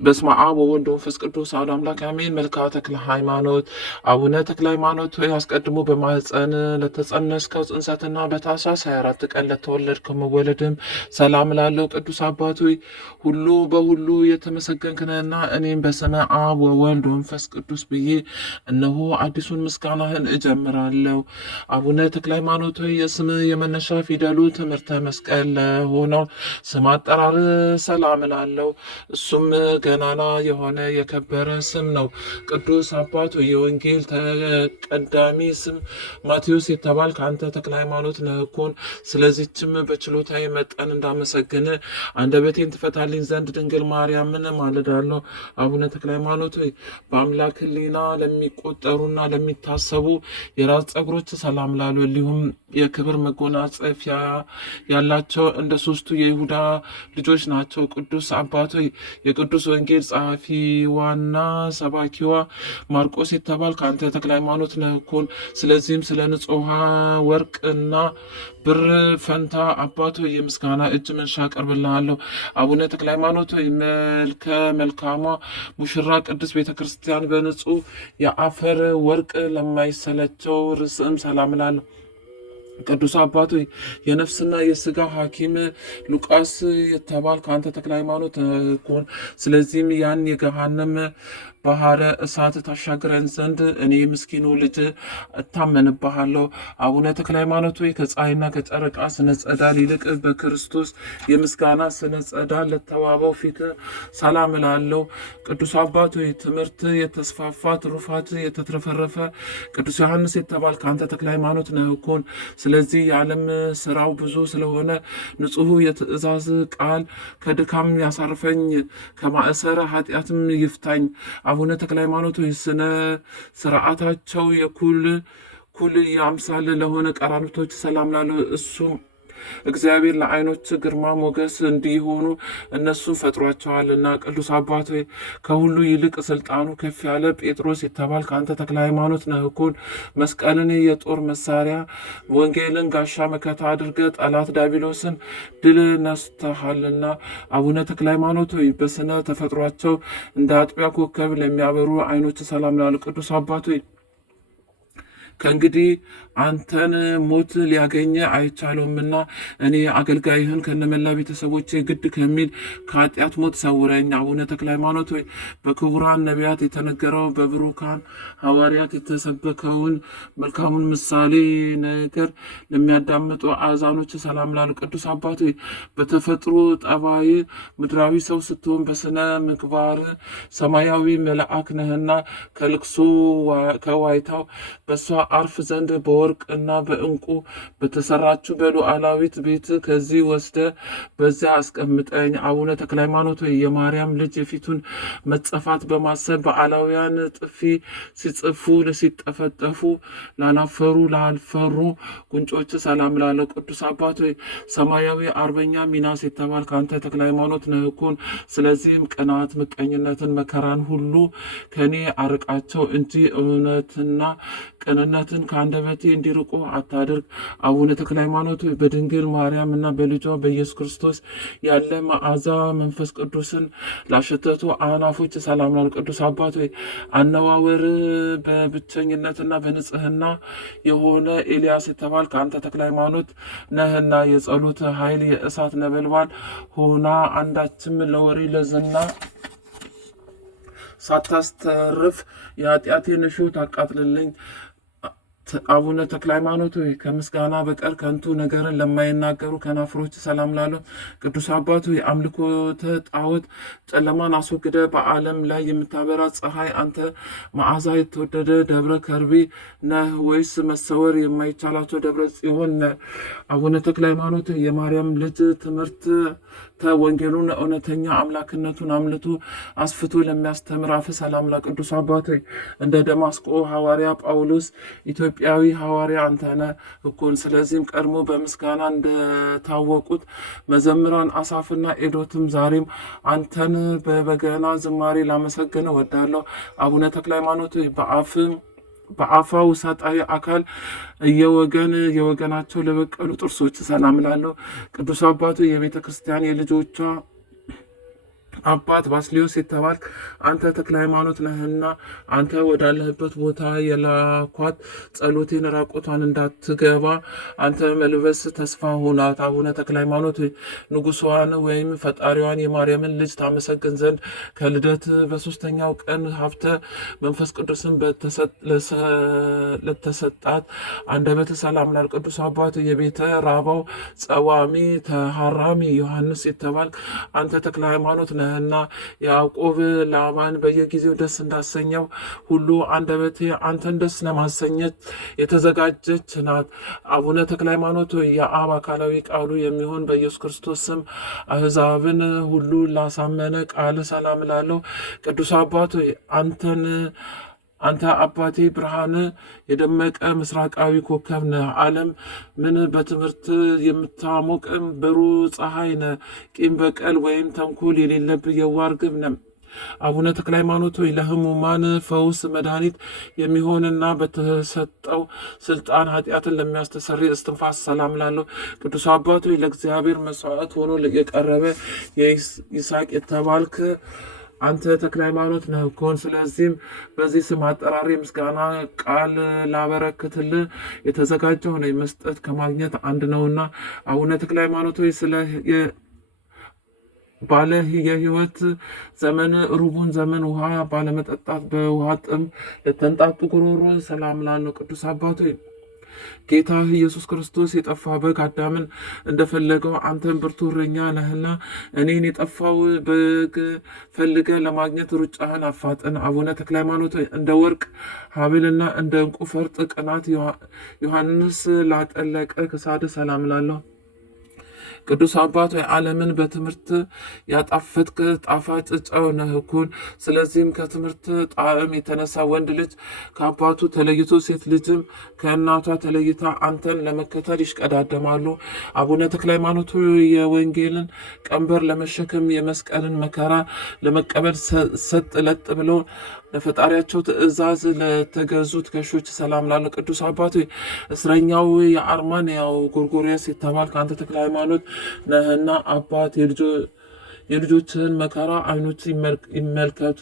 በስመ አብ ወወልድ ወመንፈስ ቅዱስ አሐዱ አምላክ አሜን። መልክዓ ተክለ ሃይማኖት። አቡነ ተክለ ሃይማኖት ሆይ አስቀድሞ በማኅፀን ለተጸነስከው ጽንሰትና በታኅሳስ 24 ቀን ለተወለድከው መወለድም ሰላም ላለው ቅዱስ አባት ሆይ ሁሉ በሁሉ የተመሰገንክ ነህና እኔም በስመ አብ ወወልድ ወመንፈስ ቅዱስ ብዬ እነሆ አዲሱን ምስጋናህን እጀምራለሁ። አቡነ ተክለ ሃይማኖት ሆይ የስም የመነሻ ፊደሉ ትምህርተ መስቀል ለሆነው ስም አጠራር ሰላም ላለው እሱም ገናና የሆነ የከበረ ስም ነው። ቅዱስ አባቱ የወንጌል ተቀዳሚ ስም ማቴዎስ የተባል ከአንተ ተክለ ሃይማኖት ነህኮን። ስለዚችም በችሎታዊ መጠን እንዳመሰግን አንደበቴን ትፈታልኝ ዘንድ ድንግል ማርያምን ማልዳለሁ። አቡነ ተክለ ሃይማኖት ሆይ በአምላክ ሕሊና ለሚቆጠሩና ለሚታሰቡ የራስ ጸጉሮች ሰላም ላሉ እንዲሁም የክብር መጎናጸፊያ ያላቸው እንደ ሶስቱ የይሁዳ ልጆች ናቸው። ቅዱስ አባት ሆይ የቅዱስ ወንጌል ጸሐፊዋና ሰባኪዋ ማርቆስ የተባል ከአንተ ተክለ ሃይማኖት ነህኮን። ስለዚህም ስለ ንጹሐ ወርቅና ብር ፈንታ አባቶ የምስጋና እጅ መንሻ አቀርብልሃለሁ። አቡነ ተክለ ሃይማኖት መልከ መልካሟ ሙሽራ ቅዱስ ቤተ ክርስቲያን በንጹሕ የአፈር ወርቅ ለማይሰለቸው ርስም ሰላም እላለሁ። ቅዱስ አባቶ የነፍስና የስጋ ሐኪም ሉቃስ የተባል ከአንተ ተክለ ሃይማኖት ነህኮን። ስለዚህም ያን የገሃነም ባህረ እሳት ታሻግረን ዘንድ እኔ ምስኪኑ ልጅ እታመንብሃለሁ። አቡነ ተክለ ሃይማኖት ሆይ ከፀሐይና ከጨረቃ ስነ ጸዳል ይልቅ በክርስቶስ የምስጋና ስነ ጸዳል ለተዋበው ፊት ሰላም እላለሁ። ቅዱስ አባት ሆይ ትምህርት የተስፋፋ ትሩፋት የተትረፈረፈ ቅዱስ ዮሐንስ የተባል ከአንተ ተክለ ሃይማኖት ነህኮን። ስለዚህ የዓለም ስራው ብዙ ስለሆነ ንጹሕ የትእዛዝ ቃል ከድካም ያሳርፈኝ ከማእሰረ ኃጢአትም ይፍታኝ። አቡነ ተክለ ሃይማኖት ስነ ስርዓታቸው ኩል የአምሳል ለሆነ ቀራንቶች ሰላም ላለው እሱም እግዚአብሔር ለዓይኖች ግርማ ሞገስ እንዲሆኑ እነሱን ፈጥሯቸዋልና። ቅዱስ አባት ሆይ ከሁሉ ይልቅ ስልጣኑ ከፍ ያለ ጴጥሮስ የተባል ከአንተ ተክለ ሃይማኖት ነህኮን። መስቀልን የጦር መሳሪያ ወንጌልን ጋሻ መከታ አድርገ ጠላት ዳቢሎስን ድል ነስተሃልና። አቡነ ተክለ ሃይማኖት ሆይ በስነ ተፈጥሯቸው እንደ አጥቢያ ኮከብ ለሚያበሩ ዓይኖች ሰላም ላሉ ቅዱስ አባት ሆይ ከእንግዲህ አንተን ሞት ሊያገኘ አይቻለውምና እኔ አገልጋይህን ከነመላ ቤተሰቦቼ ግድ ከሚል ከኃጢአት ሞት ሰውረኝ። አቡነ ተክለ ሃይማኖት ሆይ በክቡራን ነቢያት የተነገረው በብሩካን ሐዋርያት የተሰበከውን መልካሙን ምሳሌ ነገር ለሚያዳምጡ አዛኖች ሰላም ላሉ ቅዱስ አባት ሆይ በተፈጥሮ ጠባይ ምድራዊ ሰው ስትሆን በስነ ምግባር ሰማያዊ መልአክ ነህና ከልቅሶ ከዋይታው በሷ አርፍ ዘንድ በወርቅና በእንቁ በተሰራችው በሉዓላዊት ቤት ከዚህ ወስደ በዚያ አስቀምጠኝ። አቡነ ተክለ ሃይማኖት የማርያም ልጅ የፊቱን መጸፋት በማሰብ በዓላውያን ጥፊ ሲጽፉ ሲጠፈጠፉ ላላፈሩ ላልፈሩ ጉንጮች ሰላም ላለው ቅዱስ አባት ሰማያዊ አርበኛ ሚናስ የተባል ከአንተ ተክለ ሃይማኖት ነህኮን። ስለዚህም ቅናት፣ ምቀኝነትን፣ መከራን ሁሉ ከኔ አርቃቸው እንጂ እውነትና ቅንነትን ከአንደበቴ እንዲርቁ አታድርግ። አቡነ ተክለ ሃይማኖት በድንግል ማርያም እና በልጇ በኢየሱስ ክርስቶስ ያለ መዓዛ መንፈስ ቅዱስን ላሸተቱ አናፎች ሰላም ላሉ ቅዱስ አባት አነዋወር በብቸኝነትና በንጽህና የሆነ ኤልያስ የተባል ከአንተ ተክለ ሃይማኖት ነህና የጸሎት ኃይል የእሳት ነበልባል ሆና አንዳችም ለወሬ ለዝና ሳታስተርፍ የኃጢአቴን እሾህ ታቃጥልልኝ። አቡነ ተክለ ሃይማኖት ከምስጋና በቀር ከንቱ ነገርን ለማይናገሩ ከናፍሮች ሰላም ላለው ቅዱስ አባቱ የአምልኮተ ጣዖት ጨለማን አስወግደ በዓለም ላይ የምታበራ ፀሐይ አንተ መዓዛ የተወደደ ደብረ ከርቤ ነህ ወይስ መሰወር የማይቻላቸው ደብረ ጽዮን ነህ? አቡነ ተክለ ሃይማኖት የማርያም ልጅ ትምህርት ወንጌሉን እውነተኛ አምላክነቱን አምልቶ አስፍቶ ለሚያስተምር አፍ ሰላም ለቅዱስ አባት እንደ ደማስቆ ሐዋርያ ጳውሎስ ኢትዮጵያዊ ሐዋርያ አንተነ እኮን። ስለዚህም ቀድሞ በምስጋና እንደታወቁት መዘምራን አሳፍና ኤዶትም ዛሬም አንተን በበገና ዝማሬ ላመሰግን ወዳለሁ። አቡነ ተክለ ሃይማኖት በአፋ ውሳጣዊ አካል የወገናቸው ለበቀሉ ጥርሶች ሰላም ላለው ቅዱስ አባቱ የቤተ ክርስቲያን የልጆቿ አባት ባስልዮስ የተባልክ አንተ ተክለ ሃይማኖት ነህና አንተ ወዳለህበት ቦታ የላኳት ጸሎቴን ራቁቷን እንዳትገባ አንተ መልበስ ተስፋ ሆናት። አቡነ ተክለ ሃይማኖት ንጉሷን ወይም ፈጣሪዋን የማርያምን ልጅ ታመሰግን ዘንድ ከልደት በሶስተኛው ቀን ሀብተ መንፈስ ቅዱስን ለተሰጣት አንደበት ሰላም ላል ቅዱስ አባት የቤተ ራባው ጸዋሚ ተሃራሚ ዮሐንስ የተባልክ አንተ ተክለ ሃይማኖት ነህና ያዕቆብ ላባን በየጊዜው ደስ እንዳሰኘው ሁሉ አንደበቴ አንተን ደስ ለማሰኘት የተዘጋጀች ናት። አቡነ ተክለ ሃይማኖት የአብ አካላዊ ቃሉ የሚሆን በኢየሱስ ክርስቶስ ስም አሕዛብን ሁሉ ላሳመነ ቃል ሰላም ላለው ቅዱስ አባት አንተ አባቴ ብርሃን የደመቀ ምስራቃዊ ኮከብ ነህ። ዓለም ምን በትምህርት የምታሞቅ ብሩህ ፀሐይ ነህ። ቂም በቀል ወይም ተንኮል የሌለብህ የዋህ ርግብ ነህ። አቡነ ተክለ ሃይማኖት ሆይ ለሕሙማን ፈውስ መድኃኒት የሚሆንና በተሰጠው ስልጣን ኃጢአትን ለሚያስተሰርይ እስትንፋስ ሰላም ላለው ቅዱስ አባት ሆይ ለእግዚአብሔር መስዋዕት ሆኖ የቀረበ ይስሐቅ የተባልክ አንተ ተክለ ሃይማኖት ነህ እኮን። ስለዚህም በዚህ ስም አጠራር የምስጋና ቃል ላበረክትልህ የተዘጋጀው ነኝ። መስጠት ከማግኘት አንድ ነውና አቡነ ተክለ ሃይማኖት ሆይ ስለ ባለ የህይወት ዘመን ሩቡን ዘመን ውሃ ባለመጠጣት በውሃ ጥም ለተንጣጡ ጉሮሮ ሰላም ላለው ቅዱስ አባት ሆይ ጌታ ኢየሱስ ክርስቶስ የጠፋ በግ አዳምን እንደፈለገው አንተን ብርቱ እረኛ ነህና እኔን የጠፋው በግ ፈልገ ለማግኘት ሩጫህን አፋጥን። አቡነ ተክለ ሃይማኖት እንደ ወርቅ ሐብልና እንደ ዕንቁ ፈርጥ ቅናት ዮሐንስ ላጠለቀ ክሳድ ሰላም ላለሁ ቅዱስ አባት ሆይ ዓለምን በትምህርት ያጣፈጥክ ጣፋጭ ጨው ነህ እኩን። ስለዚህም ከትምህርት ጣዕም የተነሳ ወንድ ልጅ ከአባቱ ተለይቶ ሴት ልጅም ከእናቷ ተለይታ አንተን ለመከተል ይሽቀዳደማሉ። አቡነ ተክለ ሃይማኖት የወንጌልን ቀንበር ለመሸከም የመስቀልን መከራ ለመቀበል ሰጥ ለጥ ብለው ለፈጣሪያቸው ትእዛዝ ለተገዙ ትከሾች ሰላም ላለ ቅዱስ አባት እስረኛው የአርማንያው ጎርጎርያስ የተባልክ አንተ ተክለ ሃይማኖት ነህና አባት የልጆችህን መከራ አይኖች ይመልከቱ።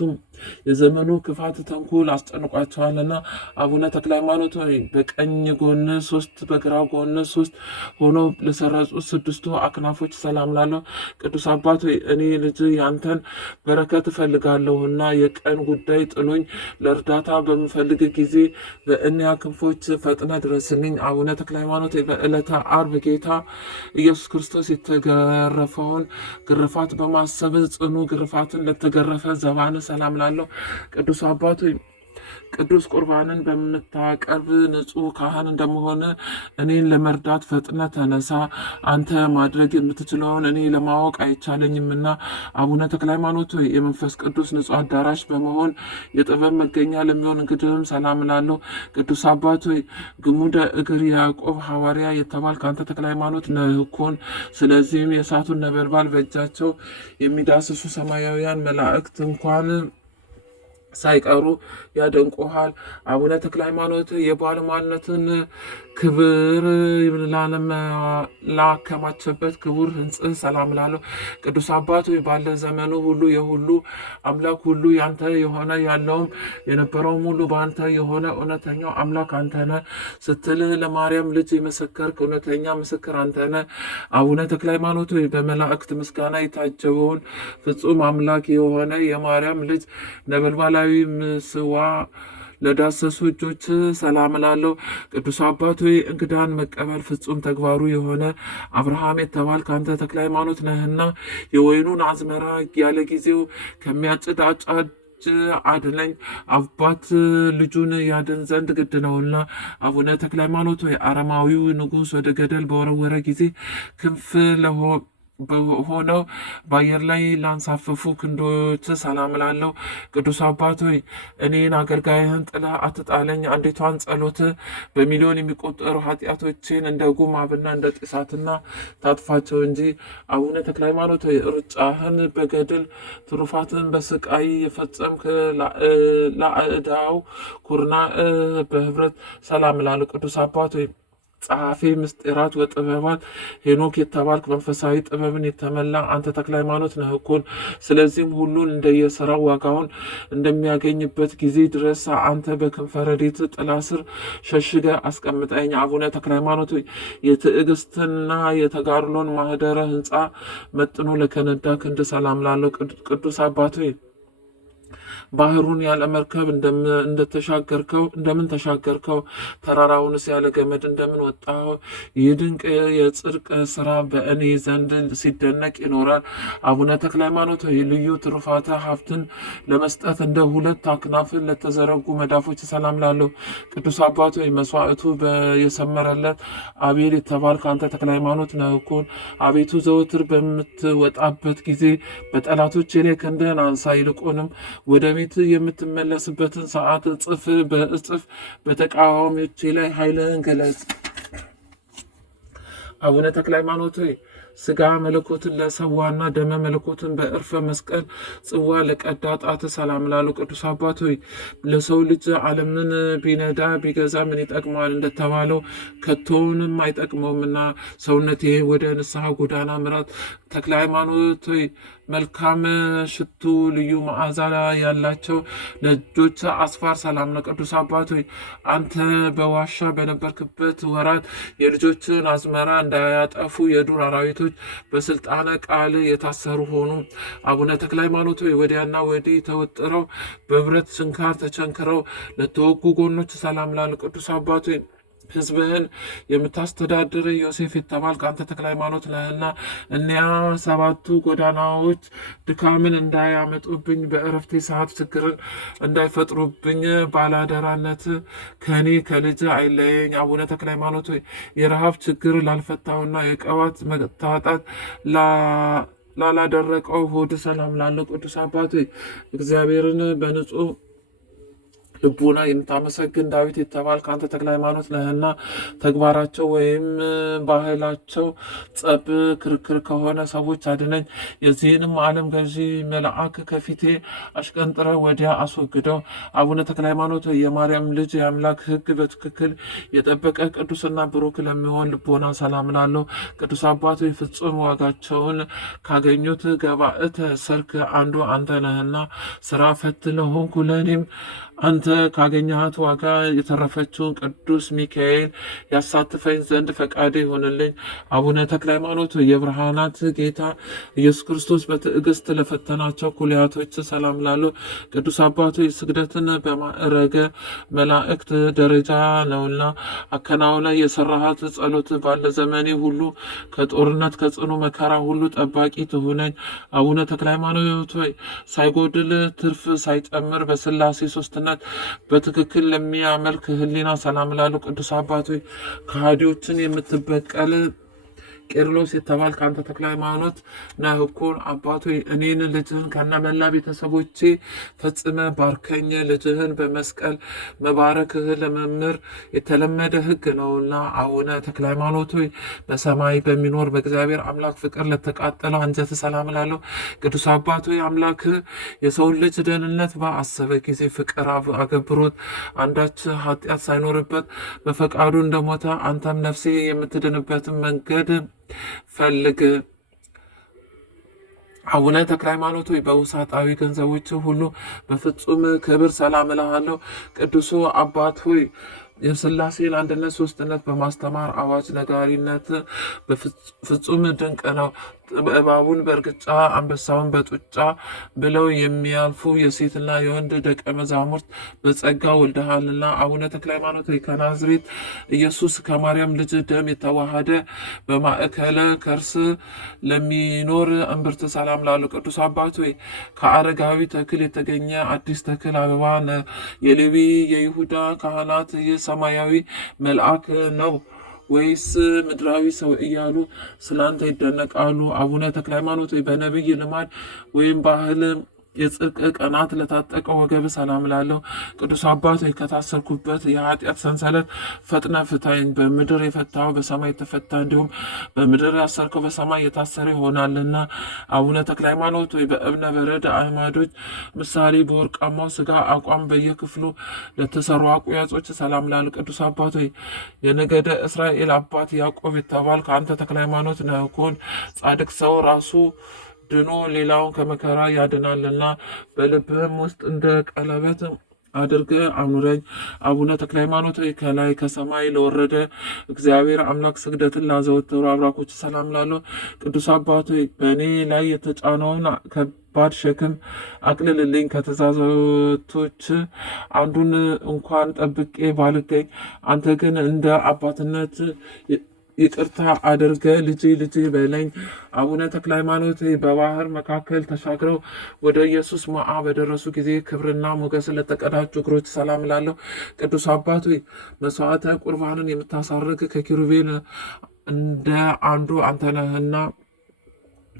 የዘመኑ ክፋት ተንኮል አስጨንቋቸዋልና አቡነ ተክለ ሃይማኖት በቀኝ ጎን 3 በግራ ጎን 3 ሆኖ ለሰረጹ 6 አክናፎች ሰላም ላለው ቅዱስ አባት እኔ ልጅ ያንተን በረከት እፈልጋለሁና የቀን ጉዳይ ጥሎኝ ለእርዳታ በምፈልግ ጊዜ በእኒያ ክንፎች ፈጥነ ድረስልኝ። አቡነ ተክለ ሃይማኖት በዕለተ ዓርብ ጌታ ኢየሱስ ክርስቶስ የተገረፈውን ግርፋት በማሰብ ጽኑ ግርፋትን ለተገረፈ ዘባን ሰላም ላለው ቅዱስ አባት ቅዱስ ቁርባንን በምታቀርብ ንጹሕ ካህን እንደመሆነ እኔን ለመርዳት ፈጥነ ተነሳ። አንተ ማድረግ የምትችለውን እኔ ለማወቅ አይቻለኝምና አቡነ ተክለ ሃይማኖት የመንፈስ ቅዱስ ንጹሕ አዳራሽ በመሆን የጥበብ መገኛ ለሚሆን እንግዲህም ሰላም ላለው ቅዱስ አባት ግሙደ እግር ያዕቆብ ሐዋርያ የተባልክ አንተ ተክለ ሃይማኖት ነህ እኮን። ስለዚህም የእሳቱን ነበልባል በእጃቸው የሚዳስሱ ሰማያውያን መላእክት እንኳን ሳይቀሩ ያደንቁሃል። አቡነ ተክለ ሃይማኖት የባለሟልነትን ክብር ላከማቸበት ክቡር ሕንጽህ ሰላም ላለው ቅዱስ አባት ባለ ዘመኑ ሁሉ የሁሉ አምላክ ሁሉ ያንተ የሆነ ያለውም የነበረውም ሁሉ በአንተ የሆነ እውነተኛው አምላክ አንተነ ስትል ለማርያም ልጅ የመሰከርክ እውነተኛ ምስክር አንተነ። አቡነ ተክለ ሃይማኖት በመላእክት ምስጋና የታጀበውን ፍጹም አምላክ የሆነ የማርያም ልጅ ነበልባላዊ ምስዋ ለዳሰሱ እጆች ሰላም ላለው ቅዱስ አባት እንግዳን መቀበል ፍጹም ተግባሩ የሆነ አብርሃም የተባልክ አንተ ተክለ ሃይማኖት ነህና የወይኑን አዝመራ ያለ ጊዜው ከሚያጭድ አጫጅ አድነኝ። አባት ልጁን ያድን ዘንድ ግድ ነውና አቡነ ተክለ ሃይማኖት አረማዊው ንጉሥ ወደ ገደል በወረወረ ጊዜ ክንፍ በሆነው በአየር ላይ ላንሳፈፉ ክንዶች ሰላም ላለው ቅዱስ አባት እኔን አገልጋይህን ጥላ አትጣለኝ። አንዲቷን ጸሎት በሚሊዮን የሚቆጠሩ ኃጢአቶችን እንደ ጉም አብና እንደ ጢሳትና ታጥፋቸው እንጂ። አቡነ ተክለ ሃይማኖት ሩጫህን በገድል ትሩፋትን በስቃይ የፈጸምክ ላዕዳው ኩርና በህብረት ሰላም ላለው ቅዱስ አባት ጸሐፌ ምስጢራት ወጥበባት ሄኖክ የተባልክ መንፈሳዊ ጥበብን የተመላ አንተ ተክለ ሃይማኖት ነህ እኮን። ስለዚህም ሁሉን እንደየስራው ዋጋውን እንደሚያገኝበት ጊዜ ድረስ አንተ በክንፈ ረድኤት ጥላ ስር ሸሽገ አስቀምጠኝ። አቡነ ተክለ ሃይማኖት የትዕግስትና የተጋድሎን ማህደረ ህንፃ መጥኖ ለከነዳ ክንድ ሰላም ላለው ቅዱስ አባቶ ባህሩን ያለ መርከብ እንደምን ተሻገርከው? ተራራውንስ ያለ ገመድ እንደምን ወጣው? ይህ ድንቅ የጽድቅ ስራ በእኔ ዘንድ ሲደነቅ ይኖራል። አቡነ ተክለ ሃይማኖት ልዩ ትሩፋተ ሀብትን ለመስጠት እንደ ሁለት አክናፍን ለተዘረጉ መዳፎች ሰላም ላለው ቅዱስ አባቶ መስዋዕቱ የሰመረለት አቤል የተባልክ አንተ ተክለ ሃይማኖት ነህ እኮን። አቤቱ ዘወትር በምትወጣበት ጊዜ በጠላቶች ላይ ክንድህን አንሳ፣ ይልቁንም ወደ ቤት የምትመለስበትን ሰዓት እጥፍ በእጥፍ በተቃዋሚዎቼ ላይ ኃይልህን ገለጽ። አቡነ ተክለ ሃይማኖት ስጋ መለኮትን ለሰዋና ደመ መለኮትን በእርፈ መስቀል ጽዋ ለቀዳ ጣት ሰላም ላሉ ቅዱስ አባት ለሰው ልጅ ዓለምን ቢነዳ ቢገዛ ምን ይጠቅመዋል እንደተባለው ከቶውንም አይጠቅመውምና ሰውነቴ ወደ ንስሐ ጎዳና ምራት። ተክለ ሃይማኖት መልካም ሽቱ ልዩ መዓዛ ያላቸው ለእጆች አስፋር ሰላም ነው። ቅዱስ አባት አንተ በዋሻ በነበርክበት ወራት የልጆችን አዝመራ እንዳያጠፉ የዱር አራዊቶች በስልጣነ ቃል የታሰሩ ሆኑ። አቡነ ተክለ ሃይማኖት ወዲያና ወዲህ ተወጥረው በብረት ስንካር ተቸንክረው ለተወጉ ጎኖች ሰላም ላሉ ቅዱስ አባት ሕዝብህን የምታስተዳድር ዮሴፍ የተባልክ አንተ ተክለ ሃይማኖት ነህና እኒያ ሰባቱ ጎዳናዎች ድካምን እንዳያመጡብኝ በእረፍቴ ሰዓት ችግርን እንዳይፈጥሩብኝ ባላደራነት ከኔ ከልጅ አይለየኝ። አቡነ ተክለ ሃይማኖት የረሃብ ችግር ላልፈታውና የቀዋት መታጣት ላላደረቀው ሆድ ሰላም ላለው ቅዱስ አባት እግዚአብሔርን በንጹህ ልቡና የምታመሰግን ዳዊት የተባልክ አንተ ተክለ ሃይማኖት ነህና ተግባራቸው ወይም ባህላቸው ጸብ፣ ክርክር ከሆነ ሰዎች አድነኝ። የዚህንም ዓለም ገዢ መልአክ ከፊቴ አሽቀንጥረ ወዲያ አስወግደው። አቡነ ተክለ ሃይማኖት የማርያም ልጅ የአምላክ ሕግ በትክክል የጠበቀ ቅዱስና ብሩክ ለሚሆን ልቦና ሰላም ላለው ቅዱስ አባቱ ፍጹም ዋጋቸውን ካገኙት ገባእተ ሰርክ አንዱ አንተ ነህና ስራ ፈት ለሆንኩ ለእኔም አንተ ካገኘሃት ዋጋ የተረፈችውን ቅዱስ ሚካኤል ያሳትፈኝ ዘንድ ፈቃድ ይሆንልኝ። አቡነ ተክለ ሃይማኖት የብርሃናት ጌታ ኢየሱስ ክርስቶስ በትዕግስት ለፈተናቸው ኩልያቶች ሰላም ላሉ ቅዱስ አባቱ ስግደትን በማዕረገ መላእክት ደረጃ ነውና አከናውነ የሰራሃት ጸሎት ባለ ዘመኔ ሁሉ ከጦርነት ከጽኑ መከራ ሁሉ ጠባቂ ትሁነኝ። አቡነ ተክለ ሃይማኖት ሳይጎድል ትርፍ ሳይጨምር በስላሴ ሶስትነት በትክክል ለሚያመልክ ህሊና ሰላም ላሉ ቅዱስ አባት ከሃዲዎችን የምትበቀል ቄርሎስ የተባልክ አንተ ተክለ ሃይማኖት ነህ እኮን። አባቶ እኔን ልጅህን ከነመላ ቤተሰቦቼ ፈጽመ ባርከኝ። ልጅህን በመስቀል መባረክህ ለመምህር የተለመደ ህግ ነውና። አቡነ ተክለ ሃይማኖት በሰማይ በሚኖር በእግዚአብሔር አምላክ ፍቅር ለተቃጠለው አንጀት ሰላም ላለው ቅዱስ አባቶ አምላክ የሰውን ልጅ ደህንነት በአሰበ ጊዜ ፍቅር አገብሮት አንዳች ኃጢአት ሳይኖርበት በፈቃዱ እንደሞተ አንተም ነፍሴ የምትድንበትን መንገድ ፈልግ። አቡነ ተክለ ሃይማኖት በውሳጣዊ ገንዘቦች ሁሉ በፍጹም ክብር ሰላም እልሃለሁ። ቅዱሱ አባት ሆይ የሥላሴን አንድነት ሶስትነት በማስተማር አዋጅ ነጋሪነት ፍጹም ድንቅ ነው። እባቡን በእርግጫ አንበሳውን በጡጫ ብለው የሚያልፉ የሴትና የወንድ ደቀ መዛሙርት በጸጋ ወልደሃልና። አቡነ ተክለ ሃይማኖት ከናዝሬት ኢየሱስ ከማርያም ልጅ ደም የተዋሃደ በማዕከለ ከርስ ለሚኖር እምብርት ሰላም ላሉ ቅዱስ አባት ከአረጋዊ ተክል የተገኘ አዲስ ተክል አበባ የሌዊ የይሁዳ ካህናት ሰማያዊ መልአክ ነው ወይስ ምድራዊ ሰው እያሉ ስላንተ ይደነቃሉ። አቡነ ተክለ ሃይማኖት በነቢይ ልማድ ወይም ባህል የጽድቅ ቀናት ለታጠቀ ወገብ ሰላም ላለው ቅዱስ አባት ከታሰርኩበት የኃጢአት ሰንሰለት ፈጥነ ፍታኝ። በምድር የፈታው በሰማይ የተፈታ እንዲሁም በምድር ያሰርከው በሰማይ የታሰረ ይሆናልና። አቡነ ተክለ ሃይማኖት በእብነ በረድ አዕማዶች ምሳሌ በወርቃማው ስጋ አቋም በየክፍሉ ለተሰሩ አቁያጾች ሰላም ላሉ ቅዱስ አባት የነገደ እስራኤል አባት ያዕቆብ የተባል ከአንተ ተክለ ሃይማኖት ነህኮን ጻድቅ ሰው ራሱ ድኖ ሌላውን ከመከራ ያድናልና በልብህም ውስጥ እንደ ቀለበት አድርገ አኑረኝ። አቡነ ተክለ ሃይማኖት ከላይ ከሰማይ ለወረደ እግዚአብሔር አምላክ ስግደትን ላዘወተሩ አብራኮች ሰላም ላለው ቅዱስ አባቶ በእኔ ላይ የተጫነውን ከባድ ሸክም አቅልልልኝ። ከተዛዘቶች አንዱን እንኳን ጠብቄ ባልገኝ አንተ ግን እንደ አባትነት ይቅርታ አድርገ ልጄ ልጄ በለኝ። አቡነ ተክለ ሃይማኖት በባህር መካከል ተሻግረው ወደ ኢየሱስ ሞዓ በደረሱ ጊዜ ክብርና ሞገስ ለተቀዳጁ እግሮች ሰላም ላለው ቅዱስ አባት መስዋዕተ ቁርባንን የምታሳርግ ከኪሩቤል እንደ አንዱ አንተ ነህና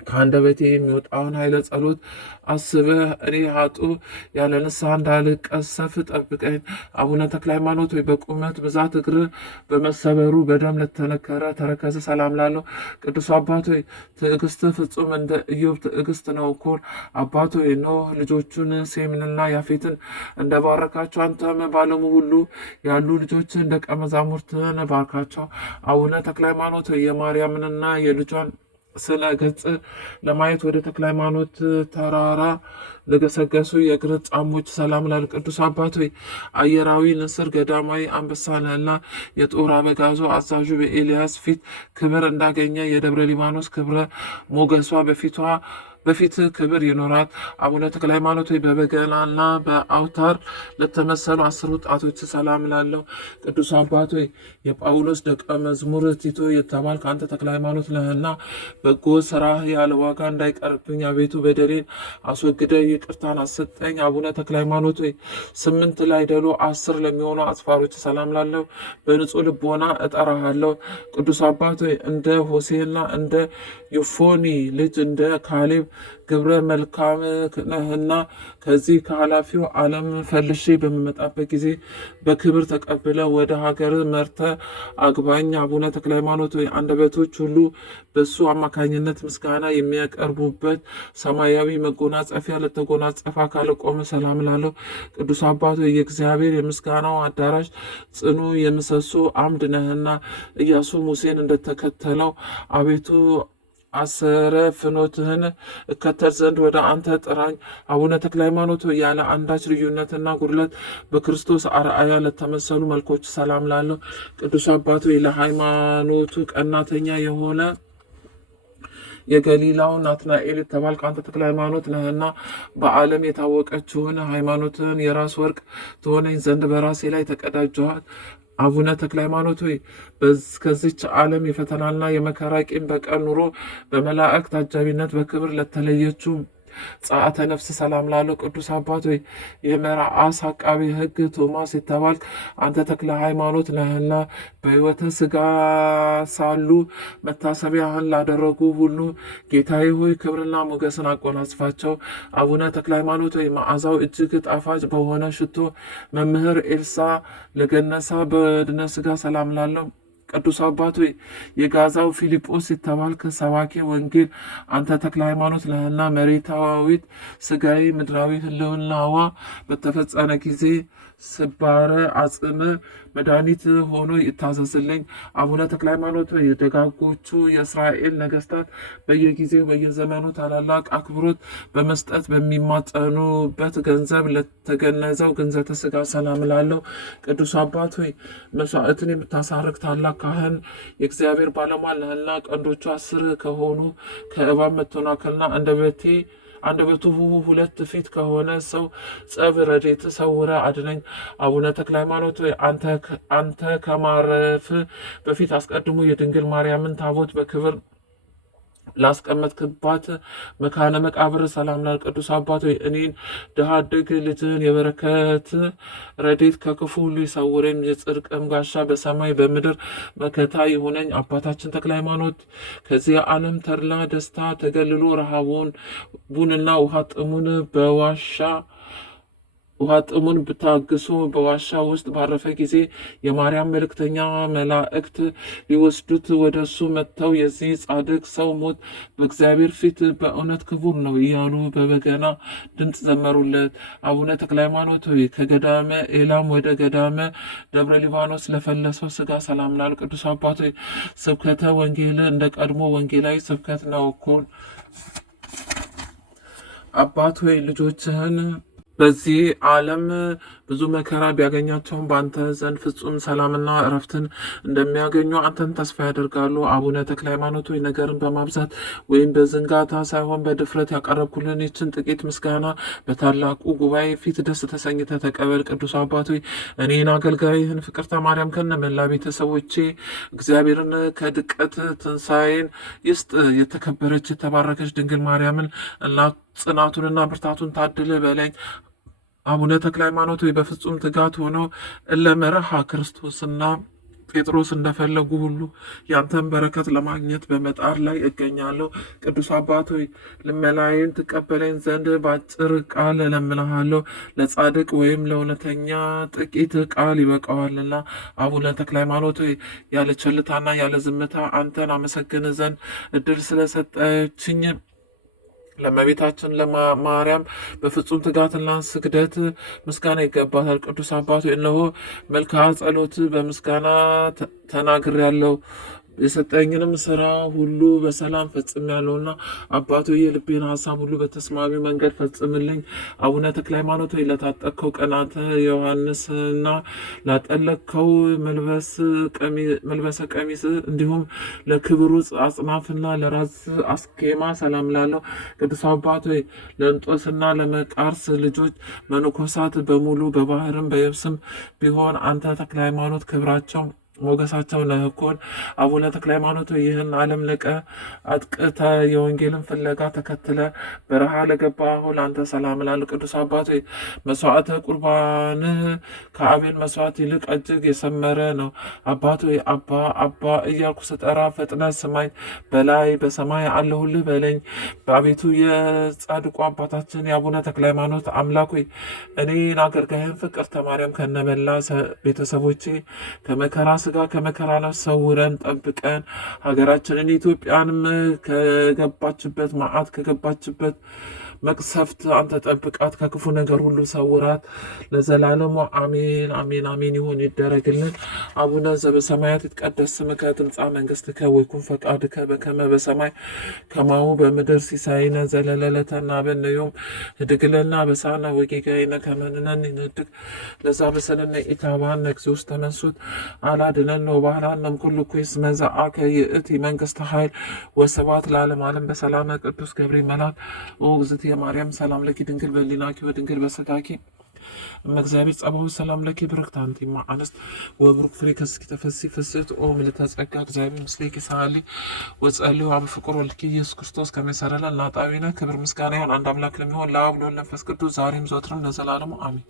ከአንደበቴ የሚወጣውን ኃይለ ጸሎት አስበህ እኔ ኃጡ ያለ ንስሐ እንዳልቀሰፍ ጠብቀኝ። አቡነ ተክለ ሃይማኖት በቁመት ብዛት እግር በመሰበሩ በደም ለተነከረ ተረከዝ ሰላም ላለው ቅዱስ አባት ትዕግስት ፍጹም እንደ ኢዮብ ትዕግስት ነው እኮ። አባት ኖህ ልጆቹን ሴምንና ያፌትን እንደባረካቸው አንተም ባለሙ ሁሉ ያሉ ልጆችን ደቀ መዛሙርትህን ባርካቸው። አቡነ ተክለ ሃይማኖት የማርያምንና የልጇን ስለ ገጽ ለማየት ወደ ተክለ ሃይማኖት ተራራ ለገሰገሱ የእግር ጫሞች ሰላም ላል ቅዱስ አባት አየራዊ ንስር ገዳማዊ አንበሳ ነህና የጦር አበጋዞ አዛዡ በኤልያስ ፊት ክብር እንዳገኘ የደብረ ሊባኖስ ክብረ ሞገሷ በፊት ክብር ይኖራት። አቡነ ተክለ ሃይማኖት በበገናና በአውታር ለተመሰሉ 10 ወጣቶች ሰላም ላለው ቅዱስ አባት የጳውሎስ ደቀ መዝሙር ቲቶ የተባል ከአንተ ተክለ ሃይማኖት ነህና በጎ ስራ ያለ ዋጋ እንዳይቀርብኝ አቤቱ በደሌን አስወግደ ይቅርታን አሰጠኝ። አቡነ ተክለ ሃይማኖት 8 ላይደሉ 10 ለሚሆኑ አስፋሮች ሰላም ላለው በንጹህ ልቦና እጠራሃለሁ። ቅዱስ አባት እንደ ሆሴና እንደ ዮፎኒ ልጅ እንደ ካሌብ ግብረ መልካም ነህና ከዚህ ከኃላፊው ዓለም ፈልሼ በምመጣበት ጊዜ በክብር ተቀብለ ወደ ሀገር መርተ አግባኝ። አቡነ ተክለ ሃይማኖት አንደበቶች ሁሉ በሱ አማካኝነት ምስጋና የሚያቀርቡበት ሰማያዊ መጎናጸፊያ ለተጎናጸፈ አካል ቆመ ሰላም ላለው ቅዱስ አባቶ የእግዚአብሔር የምስጋናው አዳራሽ ጽኑ የምሰሶ አምድ ነህና ኢያሱ ሙሴን እንደተከተለው አቤቱ አሰረ ፍኖትህን እከተል ዘንድ ወደ አንተ ጥራኝ። አቡነ ተክለ ሃይማኖት ያለ አንዳች ልዩነትና ጉድለት በክርስቶስ አርአያ ለተመሰሉ መልኮች ሰላም ላለው ቅዱስ አባቱ ለሃይማኖቱ ቀናተኛ የሆነ የገሊላው ናትናኤል የተባልክ አንተ ተክለ ሃይማኖት ነህና በዓለም የታወቀችውን ሃይማኖትን የራስ ወርቅ ትሆነኝ ዘንድ በራሴ ላይ ተቀዳጀኋት። አቡነ ተክለ ሃይማኖት ከዚች ዓለም የፈተናና የመከራ ቂም በቀል ኑሮ በመላእክት አጃቢነት በክብር ለተለየችው ጸአተ ነፍስ ሰላም ላለው ቅዱስ አባት የመርዓስ አቃቤ ሕግ ቶማስ የተባልክ አንተ ተክለ ሃይማኖት ነህና በሕይወተ ሥጋ ሳሉ መታሰቢያህን ላደረጉ ሁሉ ጌታዬ ሆይ ክብርና ሞገስን አጎናጽፋቸው። አቡነ ተክለ ሃይማኖት መዓዛው እጅግ ጣፋጭ በሆነ ሽቶ መምህር ኤልሳ ለገነሳ በድነ ሥጋ ሰላም ላለው ቅዱስ አባት የጋዛው ፊልጶስ የተባልክ ሰባኪ ወንጌል አንተ ተክለ ሃይማኖት ነህና መሬታዊት ስጋዊ ምድራዊ ህልውናዋ በተፈጸመ ጊዜ ስባረ አጽም መድኃኒት ሆኖ ይታዘዝልኝ። አቡነ ተክለ ሃይማኖት የደጋጎቹ የእስራኤል ነገስታት በየጊዜው በየዘመኑ ታላላቅ አክብሮት በመስጠት በሚማጸኑበት ገንዘብ ለተገነዘው ግንዘተ ስጋ ሰላም ላለው ቅዱስ አባት ሆይ መስዋዕትን የምታሳርግ ታላቅ ካህን የእግዚአብሔር ባለሟል ነህና ቀንዶቹ 10 ከሆኑ ከእባብ መተናከልና አንደበቱ 2 ፊት ከሆነ ሰው ጸብ ረድኤት ሰውረ አድነኝ። አቡነ ተክለ ሃይማኖት አንተ ከማረፍ በፊት አስቀድሞ የድንግል ማርያምን ታቦት በክብር ላስቀመጥክባት መካነ መቃብር ሰላም ላል ቅዱስ አባት ሆይ እኔን ድሃ አደግ ልጅህን የበረከት ረድኤት ከክፉ ሁሉ ይሰውረኝ፣ የጽድቅም ጋሻ በሰማይ በምድር መከታ ይሁነኝ። አባታችን ተክለ ሃይማኖት ከዚህ ዓለም ተድላ ደስታ ተገልሎ ረሃቡን ቡንና ውሃ ጥሙን ውሃ ጥሙን ብታግሶ በዋሻ ውስጥ ባረፈ ጊዜ የማርያም መልእክተኛ መላእክት ሊወስዱት ወደ እሱ መጥተው የዚህ ጻድቅ ሰው ሞት በእግዚአብሔር ፊት በእውነት ክቡር ነው እያሉ በበገና ድምፅ ዘመሩለት። አቡነ ተክለ ሃይማኖት ሆይ ከገዳመ ኤላም ወደ ገዳመ ደብረ ሊባኖስ ለፈለሰው ስጋ ሰላም ላል ቅዱስ አባት ሆይ ስብከተ ወንጌል እንደ ቀድሞ ወንጌላዊ ስብከት ነው እኮ። አባት ሆይ ልጆችህን በዚህ ዓለም ብዙ መከራ ቢያገኛቸውም በአንተ ዘንድ ፍጹም ሰላምና እረፍትን እንደሚያገኙ አንተን ተስፋ ያደርጋሉ። አቡነ ተክለ ሃይማኖት ሆይ ነገርን በማብዛት ወይም በዝንጋታ ሳይሆን በድፍረት ያቀረብኩልን ይችን ጥቂት ምስጋና በታላቁ ጉባኤ ፊት ደስ ተሰኝተ ተቀበል። ቅዱስ አባት ሆይ እኔን አገልጋይህን ፍቅርተ ማርያም ከነ መላ ቤተሰቦቼ እግዚአብሔርን ከድቀት ትንሣኤን ይስጥ። የተከበረች የተባረከች ድንግል ማርያምን ጽናቱንና ብርታቱን ታድል በለኝ። አቡነ ተክለ ሃይማኖት ሆይ በፍጹም ትጋት ሆነው እለመረሃ ክርስቶስና ጴጥሮስ እንደፈለጉ ሁሉ ያንተን በረከት ለማግኘት በመጣር ላይ እገኛለሁ። ቅዱስ አባት ሆይ ልመናዬን ትቀበለኝ ዘንድ በአጭር ቃል እለምንሃለሁ። ለጻድቅ ወይም ለእውነተኛ ጥቂት ቃል ይበቃዋልና። አቡነ ተክለ ሃይማኖት ሆይ ያለ ቸልታና ያለ ዝምታ አንተን አመሰግን ዘንድ እድል ስለሰጠችኝ ለእመቤታችን ለማርያም በፍጹም ትጋትና ስግደት ምስጋና ይገባታል። ቅዱስ አባቱ እነሆ መልክዓ ጸሎት በምስጋና ተናግሬያለሁ። የሰጠኝንም ስራ ሁሉ በሰላም ፈጽሜያለሁና አባቶ የልቤን ሀሳብ ሁሉ በተስማሚ መንገድ ፈጽምልኝ። አቡነ ተክለ ሃይማኖት ለታጠቅከው ቀናተ ዮሐንስና ላጠለቅከው መልበሰ ቀሚስ እንዲሁም ለክብሩ አጽናፍና ለራስ አስኬማ ሰላም ላለው ቅዱስ አባቶ ለእንጦስና ለመቃርስ ልጆች መነኮሳት በሙሉ በባህርም በየብስም ቢሆን አንተ ተክለ ሃይማኖት ክብራቸው ሞገሳቸው ነህኮን። አቡነ ተክለ ሃይማኖት ይህን ዓለም ንቀ አጥቅተ የወንጌልን ፍለጋ ተከትለ በረሃ ለገባሁ ለአንተ ሰላም እላለሁ። ቅዱስ አባት መስዋዕተ ቁርባንህ ከአቤል መስዋዕት ይልቅ እጅግ የሰመረ ነው። አባት አባ አባ እያልኩ ስጠራ ፈጥነ ስማኝ። በላይ በሰማይ አለሁልህ በለኝ። በአቤቱ የጻድቁ አባታችን የአቡነ ተክለ ሃይማኖት አምላክ ሆይ እኔን አገልጋይህን ፍቅርተ ማርያም ከነመላ ቤተሰቦቼ ከመከራ ስጋ ከመከራ ነፍስ ሰውረን ጠብቀን። ሀገራችንን ኢትዮጵያንም ከገባችበት መዓት ከገባችበት መቅሰፍት አንተ ጠብቃት፣ ከክፉ ነገር ሁሉ ሰውራት ለዘላለሙ አሜን አሜን አሜን ይሁን ይደረግልን። አቡነ ዘበሰማያት ይትቀደስ ስምከ ትምጻእ መንግሥትከ ወይኩን ፈቃድከ በከመ በሰማይ ከማሁ በምድር ሲሳይነ ዘለለዕለትነ ሀበነ ዮም ህድግ ለነ አበሳነ ወጌጋየነ ከመ ንሕነኒ ንህድግ ለዘአበሰለነ ኢታብአነ እግዚኦ ውስተ መንሱት አላድኅነነ ወባልሐነ እምኩሉ ኩይስ መዛአከ ይእቲ መንግሥተ ኃይል ወስብሐት ለዓለመ ዓለም። በሰላመ ቅዱስ ገብርኤል መልአክ ኦግዝእትየ ማርያም ሰላም ለኪ ድንግል በሊናኪ ወድንግል በስጋኪ እግዚአብሔር ጸባኦት ሰላም ለኪ ብርክት አንቲ እማ አንስት ወብሩክ ፍሬ ከርስኪ ተፈሥሒ ፍስሕት ኦ ምልዕተ ጸጋ እግዚአብሔር ምስሌኪ ሰአሊ ወጸልዩ አብ ፍቁር ወልድኪ ኢየሱስ ክርስቶስ ከመ ይሠረይ ለነ ኃጣውኢነ። ክብር ምስጋና ይሁን አንድ አምላክ ለሚሆን ለአብ ለወልድ ለመንፈስ ቅዱስ ዛሬም ዘወትርም ለዘላለሙ አሜን።